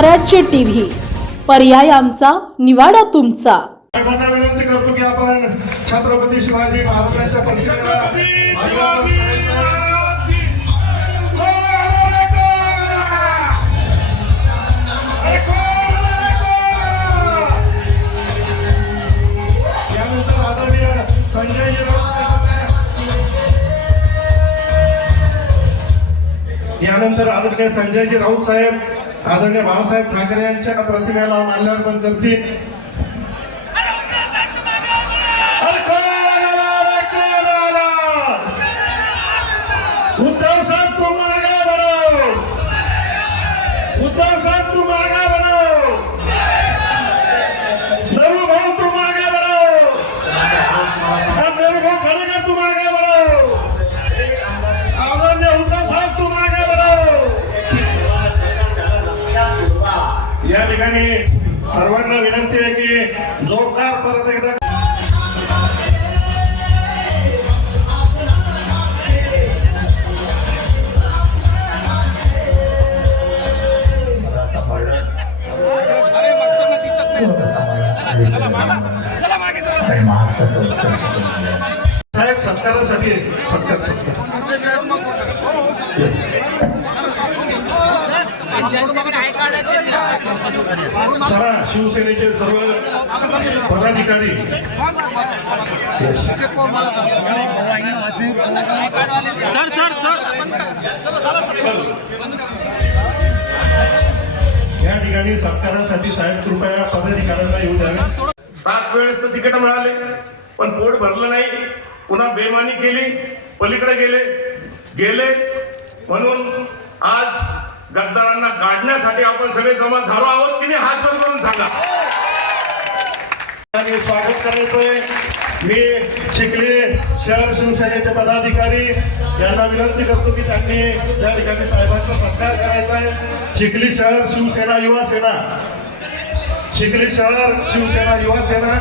राज्य टीव्ही. पर्याय आमचा निवाडा तुमचा. विनंती करतो की आपण छत्रपती शिवाजी महाराजांच्या यानंतर आदरणीय संजयजी राऊत साहेब. आदरणीय बाळासाहेब ठाकरे यांच्या प्रतिमेला माल्यार्पण करतील. उद्धव या ठिकाणी सर्वांना विनंती आहे की जोरदार परत एकदा साहेब सत्कारासाठी. सत्कार शिवसेनेचे सर्व पदाधिकारी. Sir sir sir. या ठिकाणी सत्कारासाठी साहेब कृपया पदाधिकाऱ्यांना येऊ द्यावे सात वेळेस तर तिकीट मिळाले पण पोट भरलं नाही. पुन्हा बेमानी केली पलीकडे गेले. गेले म्हणून आज गद्दारांना आपण सगळे जमा झालो आहोत. की नाही हात वर करून सांगा. स्वागत करायचोय मी चिखली शहर शिवसेनेचे पदाधिकारी. यांना विनंती करतो की त्यांनी त्या ठिकाणी साहेबांचा सत्कार करायचा आहे. चिखली शहर शिवसेना युवा सेना. चिखली शहर शिवसेना युवा सेना.